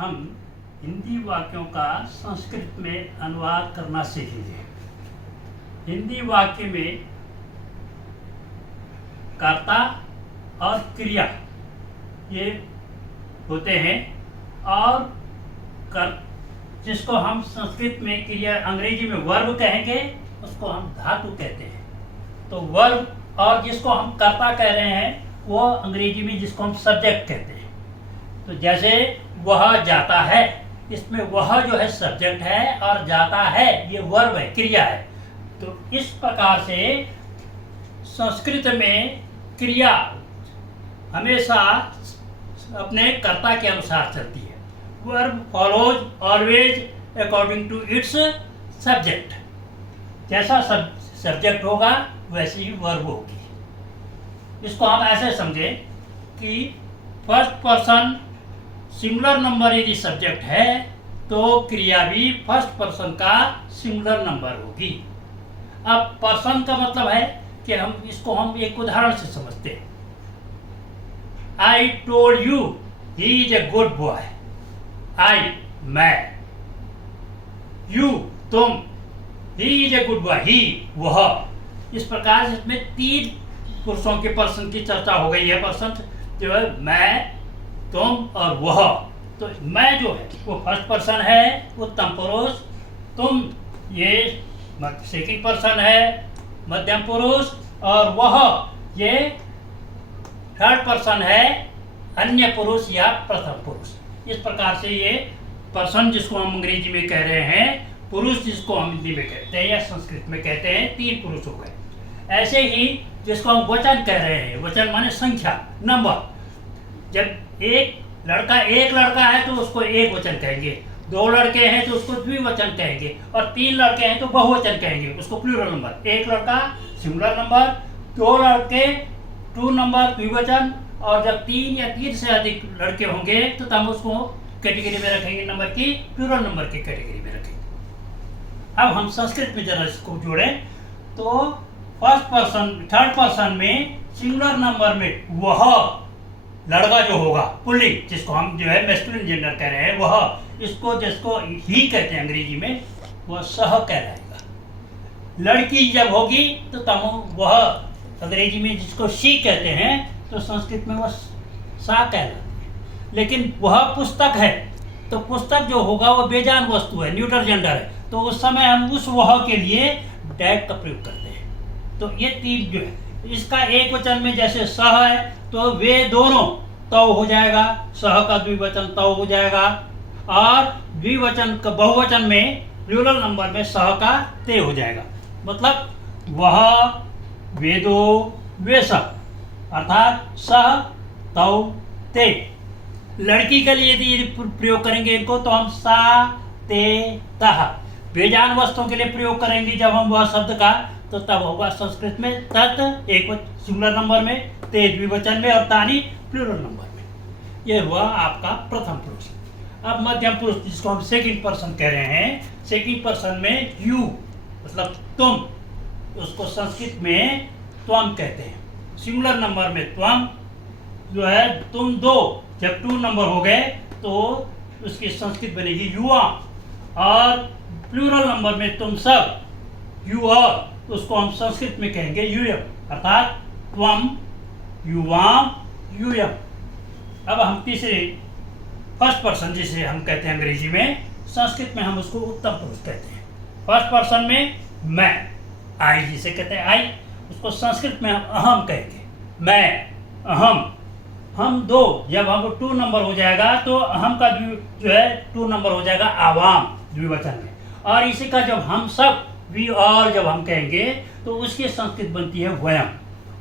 हम हिंदी वाक्यों का संस्कृत में अनुवाद करना सीखेंगे। हिंदी वाक्य में कर्ता और क्रिया ये होते हैं और जिसको हम संस्कृत में क्रिया, अंग्रेजी में वर्ब कहेंगे, उसको हम धातु कहते हैं। तो वर्ब और जिसको हम कर्ता कह रहे हैं वो अंग्रेजी में जिसको हम सब्जेक्ट कहते हैं। तो जैसे वह जाता है, इसमें वह जो है सब्जेक्ट है और जाता है ये वर्ब है, क्रिया है। तो इस प्रकार से संस्कृत में क्रिया हमेशा अपने कर्ता के अनुसार चलती है। Verb follows always according to its subject. जैसा सब्जेक्ट होगा वैसे ही वर्ब होगी। इसको हम ऐसे समझें कि फर्स्ट पर्सन सिंगुलर नंबर यदि सब्जेक्ट है तो क्रिया भी फर्स्ट पर्सन का सिंगुलर नंबर होगी। अब पर्सन का मतलब है कि हम एक उदाहरण से समझते हैं। I told you he is a good boy. I मैं, यू तुम, he is a good boy he वह। इस प्रकार से इसमें तीन पुरुषों के पर्सन की चर्चा हो गई है। पर्सन जो है मैं, तुम और वह। तो मैं जो है वो फर्स्ट पर्सन है, उत्तम पुरुष। तुम ये सेकंड पर्सन है, मध्यम पुरुष। और वह ये थर्ड पर्सन है, अन्य पुरुष या प्रथम पुरुष। इस प्रकार से ये पर्सन जिसको हम अंग्रेजी में कह रहे हैं, पुरुष जिसको हम हिंदी में कहते हैं या संस्कृत में कहते हैं, तीन पुरुष हो गए। ऐसे ही जिसको हम वचन कह रहे हैं, वचन माने संख्या, नंबर। जब एक लड़का है तो उसको एक वचन कहेंगे, दो लड़के हैं तो उसको द्विवचन कहेंगे, और तीन लड़के हैं तो बहुवचन कहेंगे, उसको प्लूरल नंबर। एक लड़का सिंगुलर नंबर, दो लड़के टू नंबर द्विवचन, और जब तीन या तीन से अधिक लड़के होंगे तो हम उसको कैटेगरी में रखेंगे, नंबर की प्लूरल नंबर की कैटेगरी में रखेंगे। अब हम संस्कृत में जरा इसको जोड़ें तो फर्स्ट पर्सन थर्ड पर्सन में सिंगुलर नंबर में वह लड़का जो होगा, पुल्लिंग जिसको हम जो है मैस्कुलिन जेंडर कह रहे हैं, वह, इसको जिसको ही कहते हैं अंग्रेजी में, वह सह कहलाएगा। लड़की जब होगी तो तब वह अंग्रेजी में जिसको शी कहते हैं तो संस्कृत में वह सा कहलाती है। लेकिन वह पुस्तक है तो पुस्तक जो होगा वह बेजान वस्तु है, न्यूटर जेंडर है, तो उस समय हम उस वह के लिए डैग का प्रयोग करते हैं। तो ये तीन जो है, इसका एक वचन में जैसे सह है तो वे दोनों तव हो जाएगा, सह का द्विवचन तव हो जाएगा, और द्विवचन का बहुवचन में प्लूरल नंबर में सह का ते हो जाएगा। मतलब वह, वे दो, वे सब, अर्थात सह तव ते। लड़की के लिए यदि प्रयोग करेंगे इनको तो हम सा ते तह। बेजान वस्तुओं के लिए प्रयोग करेंगे जब हम वह शब्द का, तो तब होगा संस्कृत में तत् एक सिंगुलर नंबर में, ते द्विवचन में, और तानी प्लूरल नंबर में। यह हुआ आपका प्रथम पुरुष। अब मध्यम पुरुष जिसको हम सेकंड पर्सन कह रहे हैं, सेकंड पर्सन में यू मतलब तुम, उसको संस्कृत में त्वम कहते हैं। सिंगुलर नंबर में त्वम जो है तुम दो, जब टू नंबर हो गए तो उसकी संस्कृत बनेगी युवा, और प्लूरल नंबर में तुम सब, यू और, उसको हम संस्कृत में कहेंगे यूयम, अर्थात त्वम युवाम यूयम। अब हम तीसरे फर्स्ट पर्सन जिसे हम कहते हैं अंग्रेजी में, संस्कृत में हम उसको उत्तम पुरुष कहते हैं। फर्स्ट पर्सन में मैं, आई जिसे कहते हैं आई, उसको संस्कृत में हम अहम कहेंगे। मैं, अहम, हम दो, जब हम टू नंबर हो जाएगा तो अहम का जो है टू नंबर हो जाएगा आवाम द्विवचन में। और इसी का जब हम सब वी और जब हम कहेंगे तो उसकी संस्कृत बनती है वयम,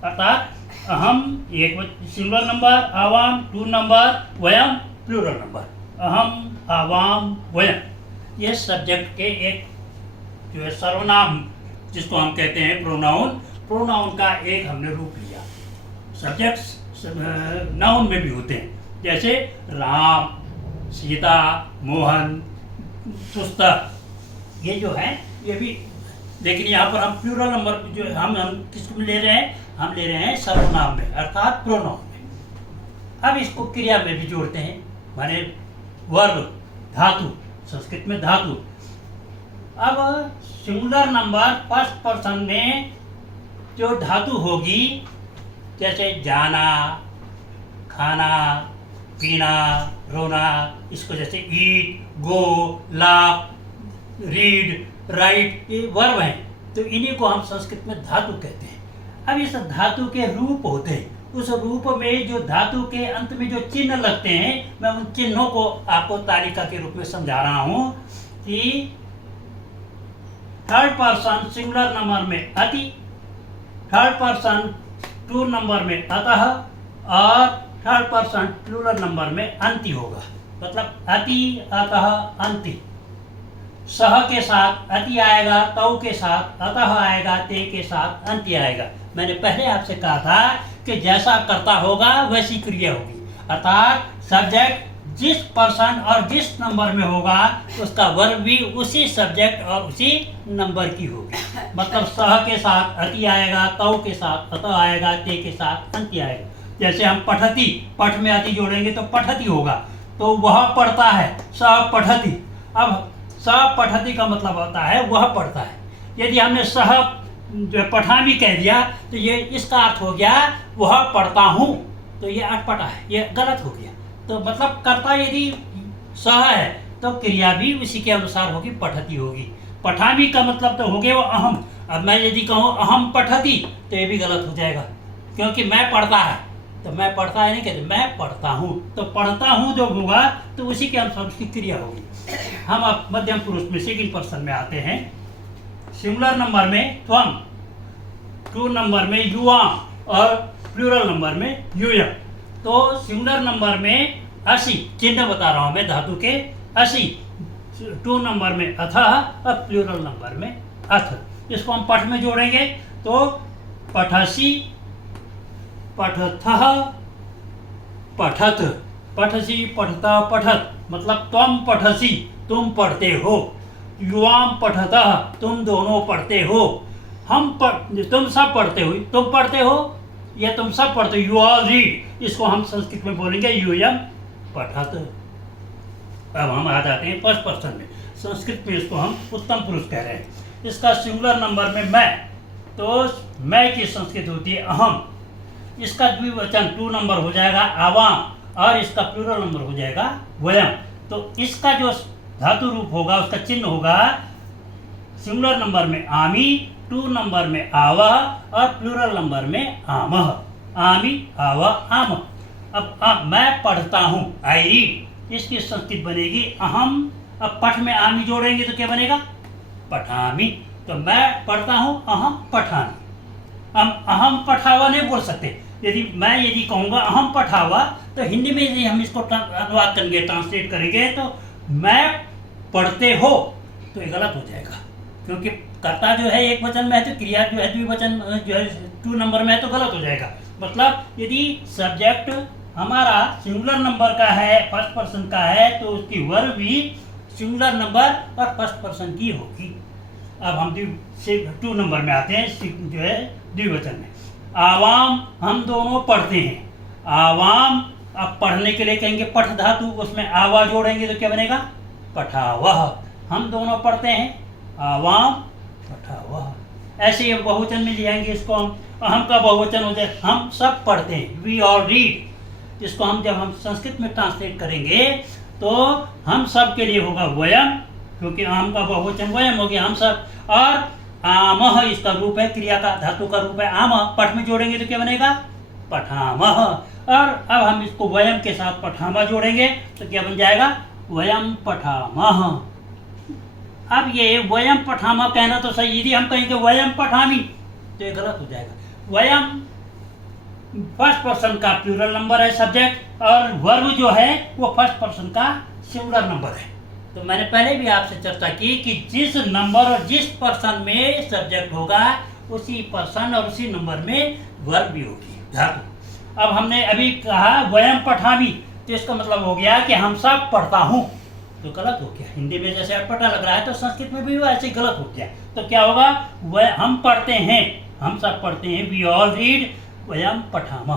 अर्थात अहम एक singular number, Awam to number, Vayam plural number, अहम आवाम वयम। ये सब्जेक्ट के एक जो है सर्वनाम जिसको हम कहते हैं प्रोनाउन, प्रोनाउन का एक हमने रूप लिया। सब्जेक्ट्स नाउन में भी होते हैं, जैसे राम, सीता, मोहन, पुस्तक, ये जो है ये भी। लेकिन यहाँ पर हम प्लूरल नंबर जो हम किसको ले रहे हैं, हम ले रहे हैं सर्वनाम में, अर्थात प्रोनाउन में। अब इसको क्रिया में भी जोड़ते हैं, माने वर्ब, धातु, संस्कृत में धातु। अब सिंगुलर नंबर फर्स्ट पर्सन में जो धातु होगी, जैसे जाना, खाना, पीना, रोना, इसको जैसे ईट, गो, लाफ, रीड, राइट, ये वर्ब हैं, तो इन्हीं को हम संस्कृत में धातु कहते हैं। अब इस धातु के रूप होते हैं, उस रूप में जो धातु के अंत में जो चिन्ह लगते हैं, मैं उन चिन्हों को आपको तालिका के रूप में समझा रहा हूं कि थर्ड पर्सन सिंगुलर नंबर में अति, थर्ड पर्सन ट्रू नंबर में अतः, और थर्ड पर्सन प्लूरल नंबर में अंति होगा। मतलब अति, अतः, अंति। सह के साथ अति आएगा, तौ के साथ अतः आएगा, ते के साथ अंति आएगा। मैंने पहले आपसे कहा था कि जैसा कर्ता होगा वैसी क्रिया होगी, अर्थात सब्जेक्ट जिस पर्सन और जिस नंबर में होगा उसका वर्ब भी उसी सब्जेक्ट और उसी नंबर की होगी। मतलब सह के साथ अति आएगा, तौ के साथ अतः आएगा, ते के साथ अंति आएगा। जैसे हम पठती, पठ में अति जोड़ेंगे तो पठती होगा, तो वह पढ़ता है, सह पठती। अब सह पठती का मतलब होता है वह पढ़ता है। यदि हमने सह जो पठामी कह दिया तो ये इसका अर्थ हो गया वह पढ़ता हूँ, तो ये अटपटा है, ये गलत हो गया। तो मतलब कर्ता यदि सह है तो क्रिया भी उसी के अनुसार होगी, पठती होगी। पठामी का मतलब तो हो गया वो अहम। अब मैं यदि कहूँ अहम पठती तो ये भी गलत हो जाएगा, क्योंकि मैं पढ़ता है, तो मैं पढ़ता है नहीं कहते, मैं पढ़ता हूँ। तो पढ़ता हूँ जो होगा तो उसी के अनुसार उसकी क्रिया होगी। हम अब मध्यम पुरुष में सेकंड पर्सन में आते हैं। सिंगुलर नंबर में त्वम, ट्रू नंबर में युवाम और प्लूरल नंबर में यूयम। तो सिंगुलर नंबर में असी, चिन्ह बता रहा हूँ मैं धातु के, असी, ट्रू नंबर में अथः और प्लूरल नंबर में अथ। इसको हम पठ में जोड़ेंगे तो पठसी, पठथः, पठत, पठसी, पठता, पठत। मतलब तुम पठसी, तुम पढ़ते हो, युवाम पठतः, तुम दोनों पढ़ते हो, तुम सब पढ़ते हो, तुम पढ़ते हो या तुम सब पढ़ते हो, यू ऑल रीड। इसको हम संस्कृत में बोलेंगे यूयम पठत। अब हम आ जाते हैं फर्स्ट पर्सन में। संस्कृत में इसको हम उत्तम पुरुष कह रहे हैं। इसका सिंगुलर नंबर में मैं, तो मैं की संस्कृत होती है अहम। इसका द्विवचन टू नंबर हो जाएगा आवाम, और इसका प्लूरल नंबर हो जाएगा वयम। तो इसका जो धातु रूप होगा, उसका चिन्ह होगा सिंगुलर नंबर में आमी, टू नंबर में आवह और प्लूरल नंबर में आमह। आमी, आवह, आम। अब मैं पढ़ता हूँ, आई रीड, इसकी संस्कृत बनेगी अहम। अब पठ में आमी जोड़ेंगे तो क्या बनेगा, पठामी। तो मैं पढ़ता हूँ, अहम पठामी। हम अहम पठावा नहीं बोल सकते। यदि कहूँगा अहम पठावा, तो हिंदी में यदि हम इसको अनुवाद करेंगे, ट्रांसलेट करेंगे, तो मैं पढ़ते हो, तो ये गलत हो जाएगा, क्योंकि कर्ता जो है एक वचन में है, तो क्रिया जो है द्विवचन जो है टू नंबर में है, तो गलत हो जाएगा। मतलब यदि सब्जेक्ट हमारा सिंगुलर नंबर का है, फर्स्ट पर्सन का है, तो उसकी वर्ब भी सिंगुलर नंबर और फर्स्ट पर्सन की होगी। अब हम टू नंबर में आते हैं, जो है द्विवचन में। आवाम, हम दोनों पढ़ते हैं, आवाम। अब पढ़ने के लिए कहेंगे पठ धातु, उसमें आवा जोड़ेंगे तो क्या बनेगा, पठावह। हम दोनों पढ़ते हैं, आवाम पठावह। ऐसे ही बहुवचन में ले आएंगे इसको हम, अहम का बहुवचन हो जाए, हम सब पढ़ते हैं, वी ऑल रीड। इसको हम जब हम संस्कृत में ट्रांसलेट करेंगे तो हम सब के लिए होगा वयम, क्योंकि आम का बहुवचन वयम हो गया, हम सब। और आमह इसका रूप है, क्रिया का धातु का रूप है आम। पठ में जोड़ेंगे तो क्या बनेगा, पठामह। और अब हम इसको वयम के साथ पठामा जोड़ेंगे तो क्या बन जाएगा, वयम पठामह। अब ये वयम पठामा कहना तो सही, यदि हम कहेंगे वयम पठामी तो ये गलत हो जाएगा। वयम फर्स्ट पर्सन का प्लूरल नंबर है सब्जेक्ट, और वर्ब जो है वो फर्स्ट पर्सन का सिंगुलर नंबर है। तो मैंने पहले भी आपसे चर्चा की कि जिस नंबर और जिस पर्सन में सब्जेक्ट होगा उसी पर्सन और उसी नंबर में वर्ब भी होगी, धातु। अब हमने अभी कहा वयम पठामी, तो इसका मतलब हो गया कि हम सब पढ़ता हूँ, तो गलत हो गया। हिंदी में जैसे अटपटा लग रहा है तो संस्कृत में भी वो ऐसे गलत हो गया। तो क्या होगा, वह हम पढ़ते हैं, हम सब पढ़ते हैं, वी ऑल रीड, वयम पठामा।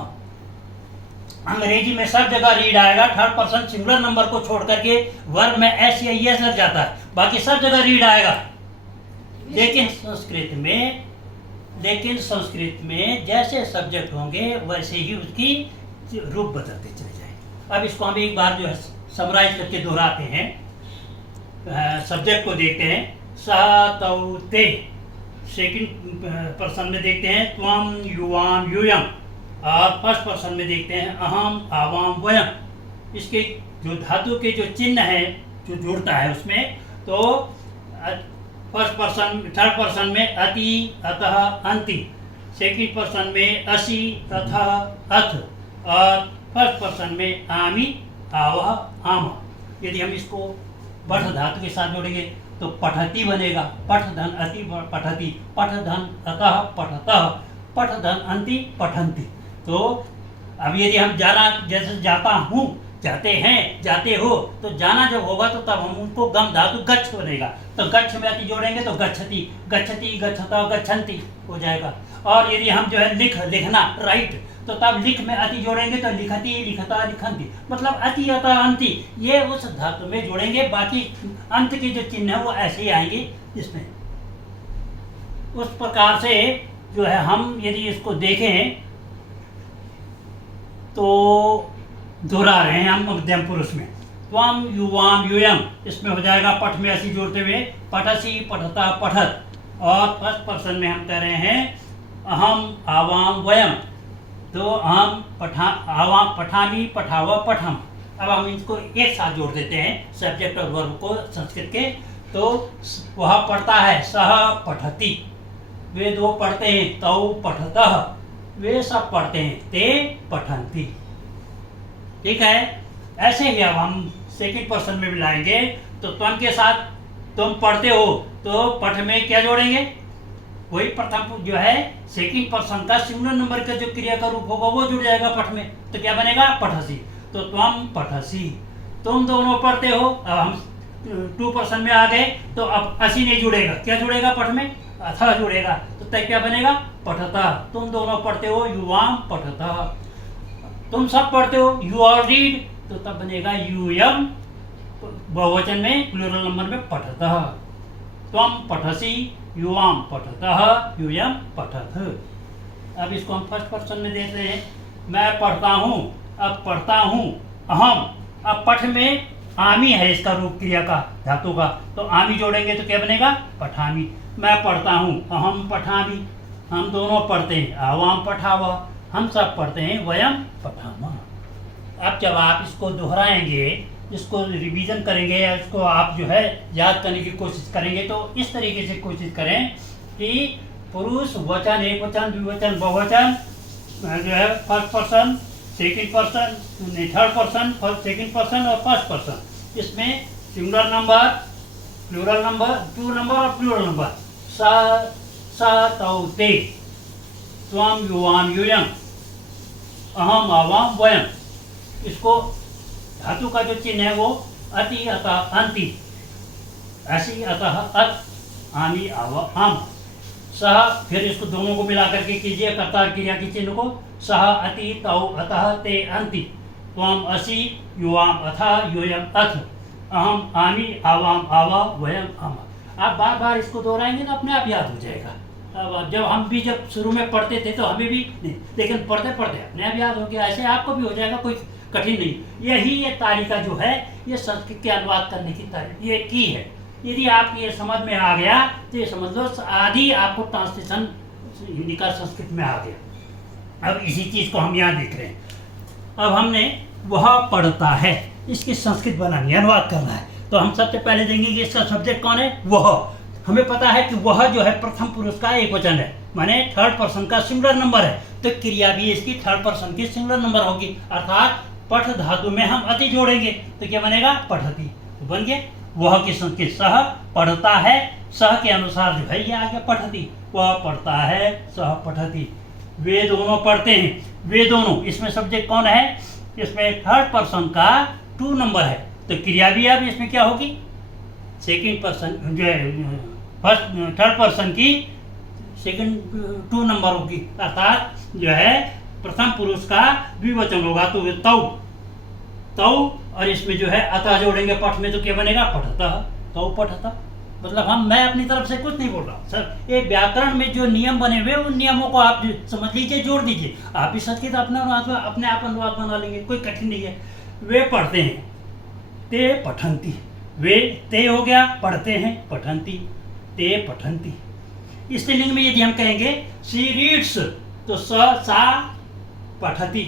अंग्रेजी में सब जगह रीड आएगा, थर्ड पर्सन सिंगुलर नंबर को छोड़ करके वर्ब में एस या एस लग जाता है, बाकी सब जगह रीड आएगा। लेकिन संस्कृत में जैसे सब्जेक्ट होंगे वैसे ही उसकी रूप बदलते चले जाएंगे। अब इसको हम एक बार जो है समराइज करके दोहराते हैं। सब्जेक्ट को देखते हैं, सा तौ ते। सेकंड पर्सन में देखते हैं त्वम युवाम यूयम, और फर्स्ट पर्सन में देखते हैं अहम आवाम वयम। इसके जो धातु के जो चिन्ह है जो जुड़ता है उसमें, तो फर्स्ट पर्सन थर्ड पर्सन में अति अतः अंति, सेकंड पर्सन में असि अतः अथ, और फर्स्ट पर्सन में आमी आवह आम। यदि हम इसको बढ़ धातु के साथ जोड़ेंगे तो पठती बनेगा, पठ धन अति पठती, पठ धन अतः पठतः, पठ धन अंति पठंती। तो अब यदि हम जाना, जैसे जाता हूँ, जाते हैं, जाते हो, तो जाना जब होगा तो तब हम उनको गम धातु गच्छ बनेगा, तो गच्छ में अति जोड़ेंगे तो गच्छति, गच्छति गच्छता गच्छन्ति हो जाएगा। और यदि हम जो है लिखना राइट, तो तब लिख में अति जोड़ेंगे तो लिखती लिखता लिखंती, मतलब अति अतः अंति ये उस धातु में जोड़ेंगे, बाकी अंत के जो चिन्ह है वो ऐसे ही आएंगे इसमें। उस प्रकार से जो है हम यदि इसको देखें तो दोहरा रहे हैं हम मध्यम पुरुष में, त्वम युवाम यूयम, इसमें हो जाएगा पठ में असी जोड़ते हुए पठसी पठता पठत, और फर्स्ट पर्सन में हम कह रहे हैं अहम आवाम वयम, तो अहम आवाम पठामी पठावा पठम। अब हम इसको एक साथ जोड़ देते हैं सब्जेक्ट और वर्ब को संस्कृत के, तो वह पढ़ता है सह पठती, वे दो पढ़ते हैं तौ पठतः, वे सब पढ़ते हैं ते पठंती। ठीक है, ऐसे ही अब हम सेकंड पर्सन में भी लाएंगे, तो तुम के साथ तुम पढ़ते हो तो पठ में क्या जोड़ेंगे, वही प्रथम जो है सेकंड पर्सन का सिंगुलर नंबर का जो क्रिया का रूप होगा वो जुड़ जाएगा पठ में, तो क्या बनेगा पठसी। तो तुम पठसी, तुम दोनों पढ़ते हो। अब हम टू पर्सन में आ गए तो अब असी नहीं जुड़ेगा, क्या जुड़ेगा पठ में, अथा जुड़ेगा, तो तय क्या बनेगा पठता। तुम दोनों पढ़ते हो युवाम पठता, तुम सब पढ़ते हो यू ऑल रीड, तो तब बनेगा यूयम बहुवचन में प्लूरल नंबर में पठतः, त्वम पठसी युवाम पठतः यूयम पठत। अब इसको हम फर्स्ट पर्सन में देख रहे हैं, मैं पढ़ता हूँ, अब पढ़ता हूँ अहम, अब पठ में आमी है इसका रूप क्रिया का धातु का, तो आमी जोड़ेंगे तो क्या बनेगा पठामी। मैं पढ़ता हूँ अहम पठामी, हम दोनों पढ़ते हैं आवाम पठावा, हम सब पढ़ते हैं वयम पठामा। अब जब आप इसको दोहराएंगे, इसको रिवीजन करेंगे या इसको आप जो है याद करने की कोशिश करेंगे, तो इस तरीके से कोशिश करें कि पुरुष वचन, एक वचन, द्विवचन, बहुवचन जो है first person, second person, third person, second person और फर्स्ट पर्सन, इसमें singular number, plural number, two number और प्लूरल नंबर, सा तौ ते, त्वम युवाम यूयम, अहम आवाम वयम। इसको धातु का जो चिन्ह है वो अति अतः अंति, ऐसी अतः अत, आमी आवा आम, सह, फिर इसको दोनों को मिला करके कीजिए कर्ता क्रिया के चिन्ह को, सह अति तौ अतः ते अंति, त्वम असी युवाम अथा यूयम अथ, अहम आमी आवाम आवा वयम आम। आप बार बार इसको दोहराएंगे तो अपने आप याद हो जाएगा। अब जब हम भी जब शुरू में पढ़ते थे तो हमें भी नहीं, लेकिन पढ़ते पढ़ते अपने आप याद हो गया, ऐसे आपको भी हो जाएगा, कोई कठिन नहीं। यही ये तालिका जो है ये संस्कृत के अनुवाद करने की ये की है। यदि आप ये समझ में आ गया तो ये समझ लो आदि आपको ट्रांसलेशन हिंदी का संस्कृत में आ गया। अब इसी चीज़ को हम यहाँ देख रहे हैं। अब हमने वह पढ़ता है, इसकी संस्कृत बनानी है, अनुवाद करना है, तो हम सबसे पहले देखेंगे कि इसका सब्जेक्ट कौन है, वह। हमें पता है कि वह जो है प्रथम पुरुष का एक वचन है, माने थर्ड पर्सन का सिंगुलर नंबर है, तो क्रिया भी इसकी थर्ड पर्सन की सिंगुलर नंबर होगी, अर्थात पठ धातु में हम अति जोड़ेंगे तो क्या बनेगा पठती, तो बन गया वह की संस्कृत। सह पढ़ता है, सह के अनुसार जो है ये आ गया पठती, वह पढ़ता है सह पठती, वे दोनों पढ़ते हैं, वे दोनों, इसमें सब्जेक्ट कौन है, इसमें थर्ड पर्सन का टू नंबर है, तो क्रिया भी अब इसमें क्या होगी सेकंड पर्सन जो है फर्स्ट थर्ड पर्सन की सेकंड टू नंबर होगी, अर्थात जो है प्रथम पुरुष का द्विवचन होगा तो वे तौ तौ, और इसमें जो है अतः जोड़ेंगे पठ में, तो क्या बनेगा? पठतः, तौ पठतः। मतलब मैं अपनी तरफ से कुछ नहीं बोल रहा सर, ये व्याकरण में जो नियम बने हुए उन नियमों को आप समझ लीजिए, जोड़ दीजिए, आप भी संस्कृत अपने आप अनुवाद बना लेंगे, कोई कठिन नहीं है। वे पढ़ते हैं, ते पठंती, वे ते हो गया, पढ़ते हैं, पठंती, ते पठंती। स्त्रीलिंग में यदि हम कहेंगे शी रीड्स तो सा पठती,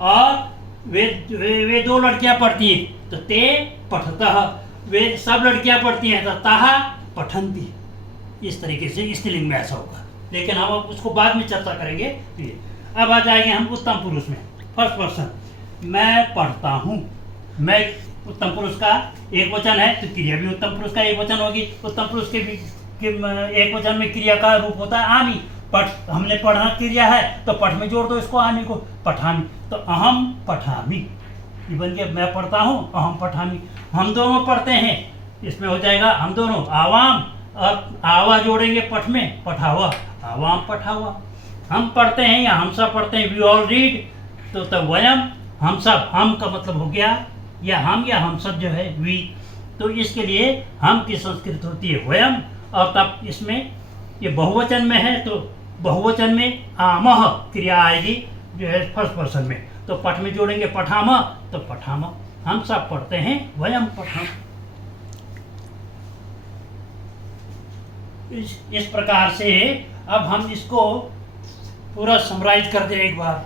और वे दो लड़कियां पढ़ती हैं तो ते पठतः, वे सब लड़कियां पढ़ती हैं तो ताहा पठंती। इस तरीके से स्त्रीलिंग में ऐसा होगा, लेकिन हम उसको बाद में चर्चा करेंगे। अब आ जाएंगे हम उत्तम पुरुष में, फर्स्ट पर्सन, मैं पढ़ता हूँ। मैं उत्तम पुरुष का एक वचन है तो क्रिया भी उत्तम पुरुष का एक वचन होगी। उत्तम पुरुष के भी एक वचन में क्रिया का रूप होता है आमी। पठ, हमने पढ़ना क्रिया है तो पठ में जोड़ दो इसको, आमी को, पठामी, तो अहम पठामी, ये बन गया मैं पढ़ता हूँ, अहम पठामी। हम दोनों पढ़ते हैं, इसमें हो जाएगा हम दोनों, आवाम, और आवा जोड़ेंगे पठ में, पठावा, आवाम पठावा। हम पढ़ते हैं या हम सब पढ़ते हैं, वी ऑल रीड, तो तब वयम, हम सब, हम का मतलब हो गया या हम सब जो है वी, तो इसके लिए हम की संस्कृत होती है वयम, और तब इसमें ये बहुवचन में है तो बहुवचन में आमह क्रिया आएगी जो है फर्स्ट पर्सन में, तो पठ में जोड़ेंगे पठामह, तो पठामह, हम सब पढ़ते हैं, वयम पठाम। इस प्रकार से अब हम इसको पूरा समराइज कर दें एक बार,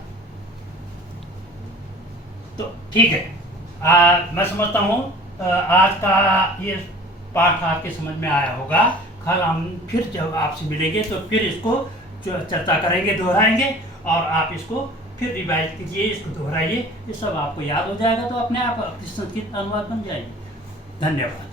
तो ठीक है। मैं समझता हूँ आज का ये पाठ आपके समझ में आया होगा। कल हम फिर जब आपसे मिलेंगे तो फिर इसको चर्चा करेंगे, दोहराएंगे, और आप इसको फिर रिवाइज कीजिए, इसको दोहराइए, ये सब आपको याद हो जाएगा, तो अपने आप संस्कृत अनुवाद बन जाएगी। धन्यवाद।